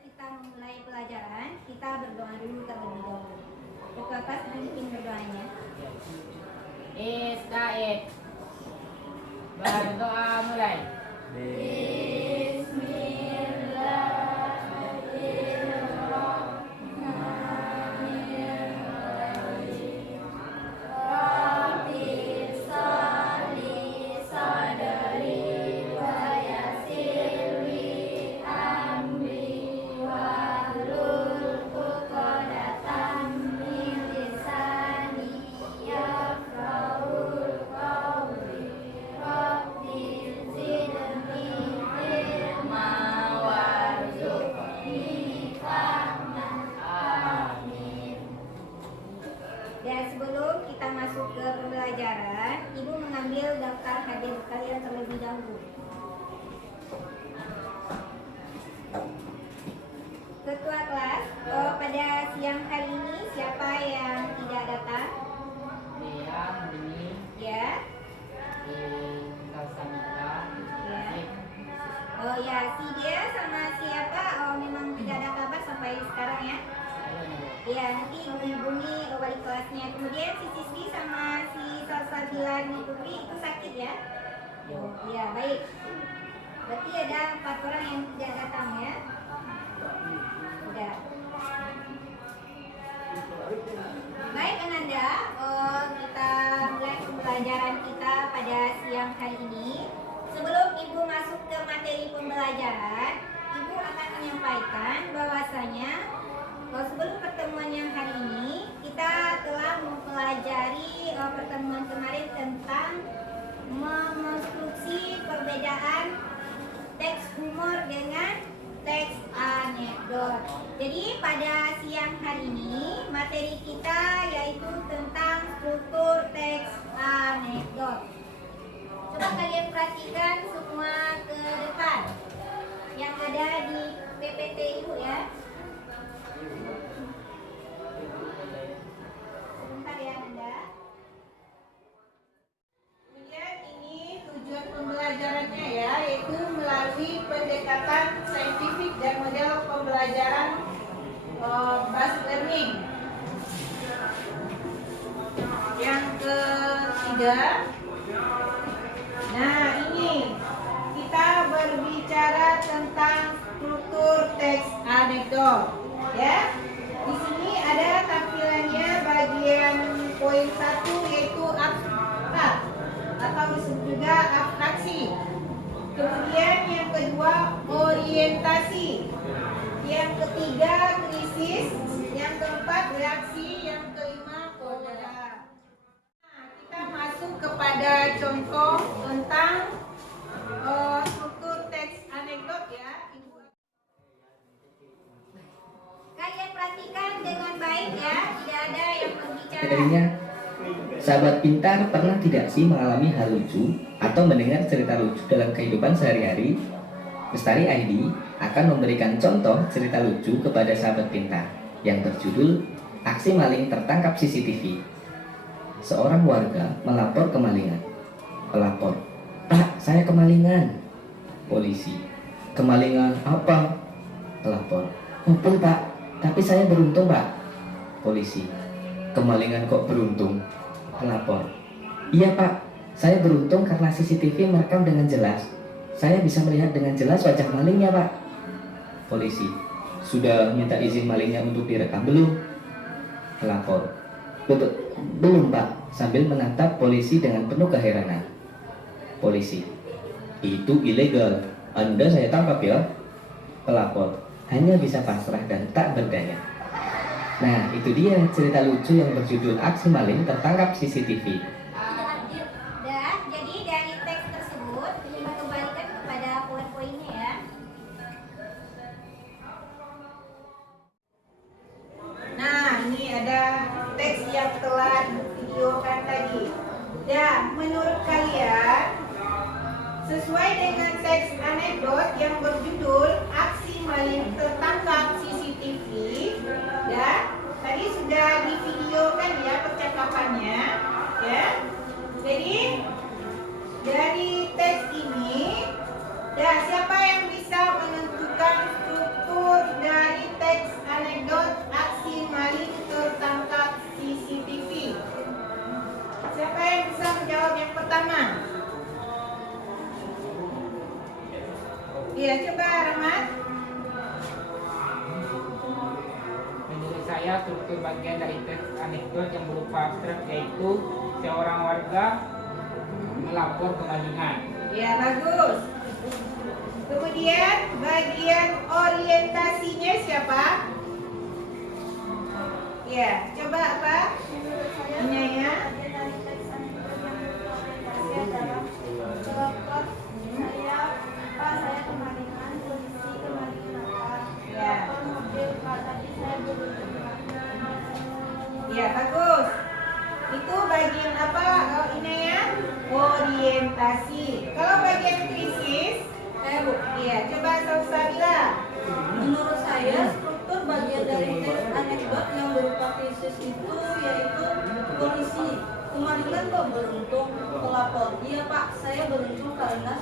kita memulai pelajaran, kita berdoa dulu terlebih dahulu. Ketua kelas memimpin berdoanya. Israel. Berdoa mulai. Dan sebelum kita masuk ke pembelajaran, Ibu mengambil daftar hadir kalian terlebih dahulu. Ketua kelas, pada siang hari ini siapa yang tidak datang? Dia ini Ya. di Kasamita. Ya. Oh ya, si dia sama siapa? Oh memang tidak ada kabar sampai sekarang ya. Ya, nanti hubungi wali kelasnya. Kemudian si Siswi sama si Salsabila Putri itu sakit ya? Oh, ya, baik. Berarti ada 4 orang yang tidak datang ya? Sudah. Baik Ananda, kita mulai pembelajaran kita pada siang hari ini. Sebelum Ibu masuk ke materi pembelajaran, Ibu akan menyampaikan bahwasanya sebelum pertemuan yang hari ini, kita telah mempelajari pertemuan kemarin tentang memonstruksi perbedaan teks humor dengan teks anekdot. Jadi pada siang hari ini, materi kita yaitu tentang struktur teks anekdot. Coba kalian perhatikan semua ke depan yang ada di PPT Ibu ya. Sebentar ya Anda. Kemudian ini tujuan pembelajarannya ya, yaitu melalui pendekatan saintifik dan model pembelajaran based learning. Yang ketiga, nah ini kita berbicara tentang struktur teks anekdot. Ya, di sini ada tampilannya bagian poin 1 yaitu abstrak atau disebut juga abstraksi. Kemudian yang kedua orientasi, yang ketiga krisis, yang keempat reaksi, yang kelima koda. Nah, kita masuk kepada contoh tentang struktur teks anekdot ya. Kalian perhatikan dengan baik ya, tidak ada yang berbicara. Materinya, sahabat pintar pernah tidak sih mengalami hal lucu atau mendengar cerita lucu dalam kehidupan sehari-hari? Lestari ID akan memberikan contoh cerita lucu kepada sahabat pintar yang berjudul Aksi Maling Tertangkap CCTV. Seorang warga melapor kemalingan. Pelapor, "Pak, saya kemalingan." Polisi, "Kemalingan apa?" Pelapor, "Betul Pak, tapi saya beruntung Pak." Polisi, "Kemalingan kok beruntung?" Pelapor, "Iya Pak, saya beruntung karena CCTV merekam dengan jelas. Saya bisa melihat dengan jelas wajah malingnya Pak." Polisi, "Sudah minta izin malingnya untuk direkam belum?" Pelapor, Belum Pak," sambil menatap polisi dengan penuh keheranan. Polisi, "Itu ilegal, Anda saya tangkap ya." Pelapor hanya bisa pasrah dan tak berdaya. Nah, itu dia cerita lucu yang berjudul Aksi Maling Tertangkap CCTV. Jadi dari teks tersebut kita kembalikan kepada poin-poinnya ya. Nah, ini ada teks yang telah divideokan tadi. Dan menurut kalian, sesuai dengan teks anekdot yang berjudul Aksi Maling Tertangkap CCTV, ya, tadi sudah divideokan ya percakapannya, ya. coba Rahmat. Menurut saya struktur bagian dari teks anekdot yang berupa abstrak yaitu seorang warga melapor kemalingan. Ya, bagus. Kemudian bagian orientasinya siapa? Ya, coba apa? Inaya. Ya. Ya, bagus. Itu bagian apa, Inaya? Orientasi. Kalau bagian krisis, Bu, iya, coba Salsabila. menurut saya struktur bagian dari teks anekdot yang berupa krisis itu yaitu polisi. Kemalingan kok beruntung pelapor. Iya Pak, saya beruntung karena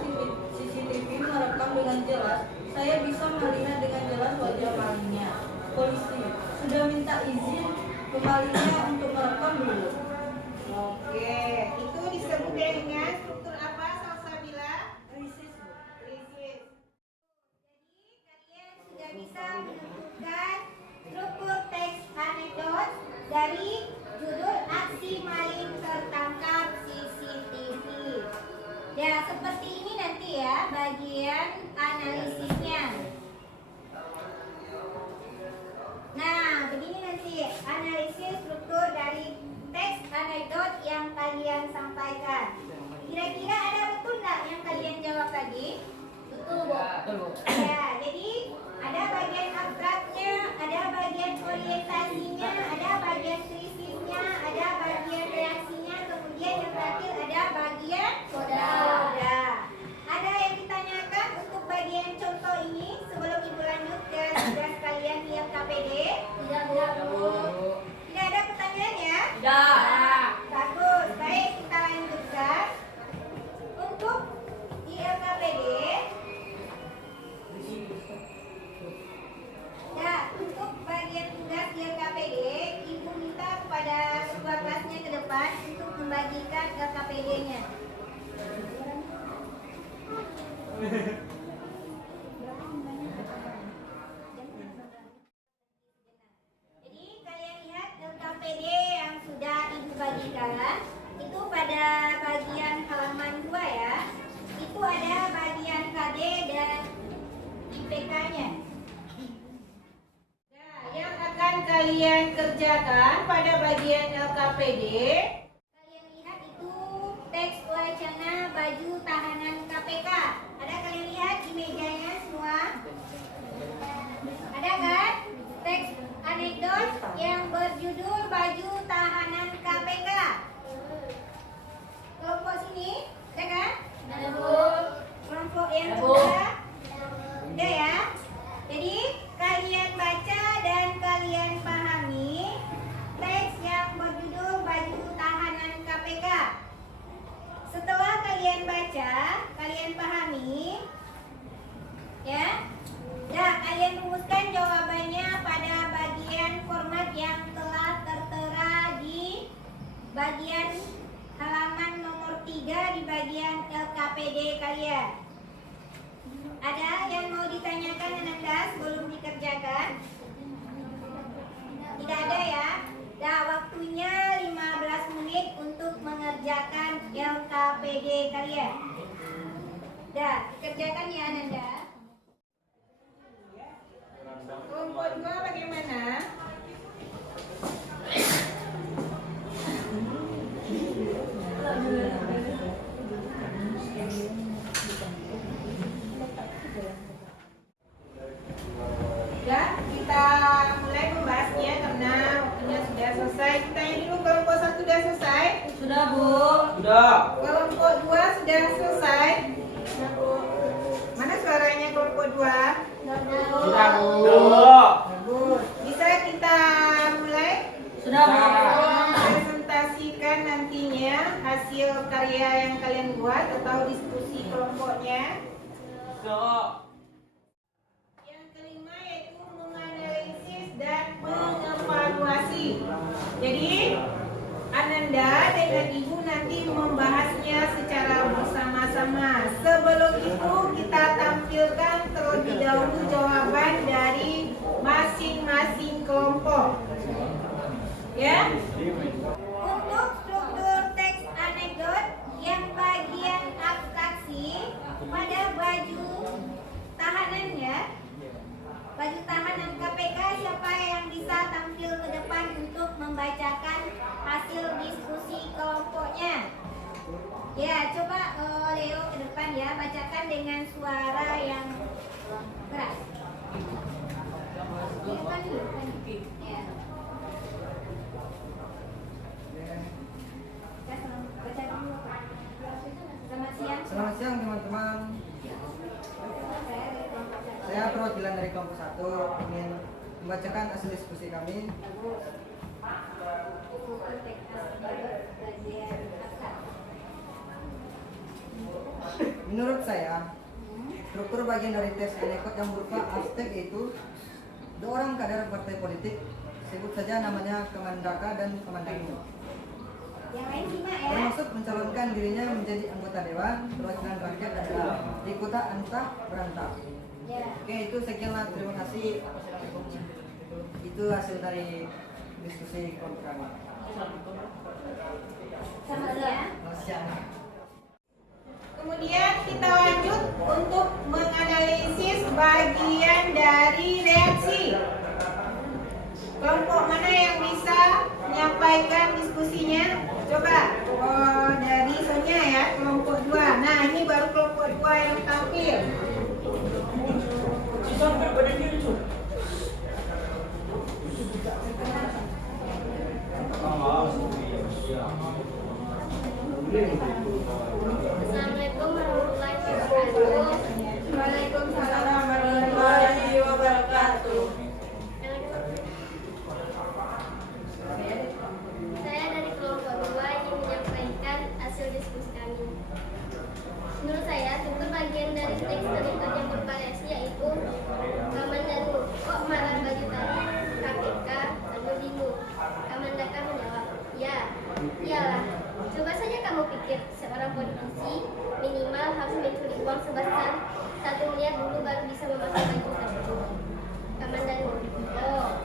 CCTV merekam dengan jelas. Saya bisa melihat dengan jelas wajah malingnya. Polisi sudah minta izin ke malingnya untuk merekam dulu. Oke, itu disebut dengan struktur apa, Salsabila? Krisis, Bu. Krisis. Kalian sudah bisa menentukan struktur teks anekdot dari judul aksi maling tertangkap CCTV. Ya, seperti ini nanti ya bagian analisisnya. Nah, begini nanti analisis struktur dari teks anekdot yang kalian sampaikan. Kira-kira ada betul nggak yang kalian jawab tadi? Betul, Bu. Betul, Bu. Ya, jadi ada bagian abstraknya, ada bagian orientasinya, ada bagian krisisnya, ada bagian reaksinya, kemudian yang terakhir ada bagian koda. Ada yang ditanyakan untuk bagian contoh ini sebelum ibu lanjut ke tugas kalian di LKPD? Tidak, Bu. Tidak ada pertanyaan ya? Tidak. Bagus, baik kita lanjutkan. Untuk di LKPD, ya untuk bagian tugas di LKPD, ibu minta kepada ketua kelasnya ke depan untuk membagikan LKPD-nya. Jadi kalian lihat LKPD yang sudah ibu bagikan itu pada bagian halaman 2 ya. Itu ada bagian KD dan IPK-nya. Nah, yang akan kalian kerjakan pada bagian LKPD, Kalian lihat itu teks wacana baju tahanan KPK. Ada kalian lihat di mejanya semua? Ada kan? Teks anekdot yang berjudul baju tahanan KPK. Kelompok sini, ada kan? Ada, Bu. Kelompok yang Ada, Bu. kedua, ada ya. Jadi kalian baca dan kalian pahami teks yang berjudul baju tahanan KPK. Setelah kalian baca, kalian pahami, ya. Nah, kalian rumuskan jawabannya pada bagian format yang telah tertera di bagian halaman nomor 3 di bagian LKPD kalian. Ada yang mau ditanyakan Ananda sebelum dikerjakan? Tidak ada ya? Nah, waktunya 15 menit untuk mengerjakan LKPD kalian. Dah, kerjakan ya Ananda. dahulu jawaban dari masing-masing kelompok. Ya. Untuk struktur teks anekdot yang bagian abstraksi pada baju tahanan ya. Baju tahanan KPK, siapa yang bisa tampil ke depan untuk membacakan hasil diskusi kelompoknya? Ya, coba Leo ke depan ya, bacakan dengan suara yang keras. Bukan. Ya. Selamat siang. Selamat siang teman-teman. Saya perwakilan dari kelompok 1 ingin membacakan hasil diskusi kami. Menurut saya, struktur bagian dari tes anekdot yang berupa abstrak yaitu 2 orang kader partai politik, sebut saja namanya Kamandaka dan Kamandanu, Yang lain simak ya. termasuk mencalonkan dirinya menjadi anggota Dewan Perwakilan Rakyat daerah di kota Antah Berantah. Ya. Oke, itu sekianlah, terima kasih. Itu hasil dari diskusi kelompok kami. Selamat siang. Selamat siang. Kemudian kita lanjut untuk menganalisis bagian dari reaksi. Kelompok mana yang bisa menyampaikan diskusinya? Coba dari Sonya ya, kelompok 2. Nah, ini baru kelompok 2 yang tampil. Assalamualaikum warahmatullahi wabarakatuh. Waalaikumsalam warahmatullahi wabarakatuh. Saya dari kelompok 2 ingin menyampaikan hasil diskusi kami. Menurut saya, struktur bagian dari teks anekdot yang bervariasi yaitu Kamandanu, kok marah baju tadi KPK, sambil bingung. Kamandaka menjawab, ya, iyalah. Coba saja kamu pikir, seorang politisi minimal harus mencuri uang sebesar 1 miliar dulu baru bisa memakai baju tersebut. Kamandanu, oh,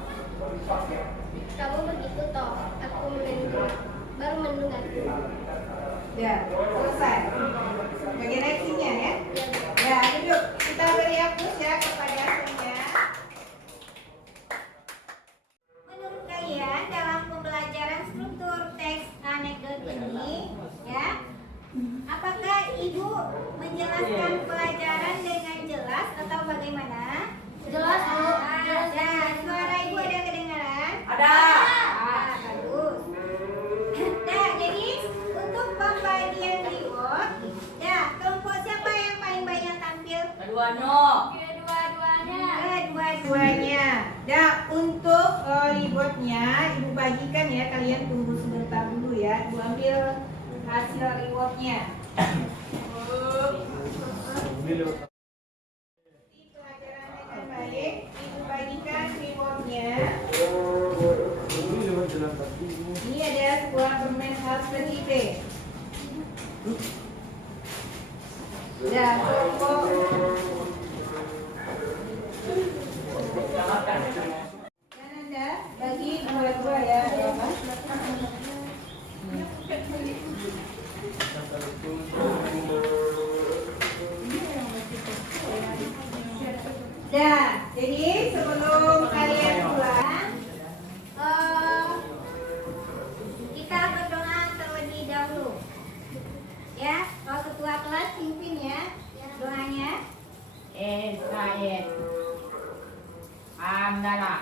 kamu begitu toh, aku mendengar, baru mendengar. Ya, selesai. Bagian reaksinya ya. Ya, duduk. Kita beri hapus ya kepada Sonya. Menurut kalian dalam pembelajaran struktur teks anekdot ini ya, apakah Ibu menjelaskan pelajaran dengan jelas atau bagaimana? Jelas, Bu. Nah, suara Ibu ada kedengaran? Ada. Bagus. Nah, jadi untuk pembagian reward, nah, kelompok siapa yang paling banyak tampil? Kedua-duanya. Nah, untuk rewardnya Ibu bagikan ya, kalian tunggu sebentar dulu ya. Ibu ambil hasil rewardnya. Pelajaran dengan baik, Ibu bagikan rewardnya. Ini ada sebuah permen Harper Ipe. Ya, kelompok dan Anda bagi dua-dua ya. Nah, jadi sebelum kalian pulang, Kita berdoa terlebih dahulu. Ya, kalau ketua kelas pimpin ya doanya. Israel. Andala.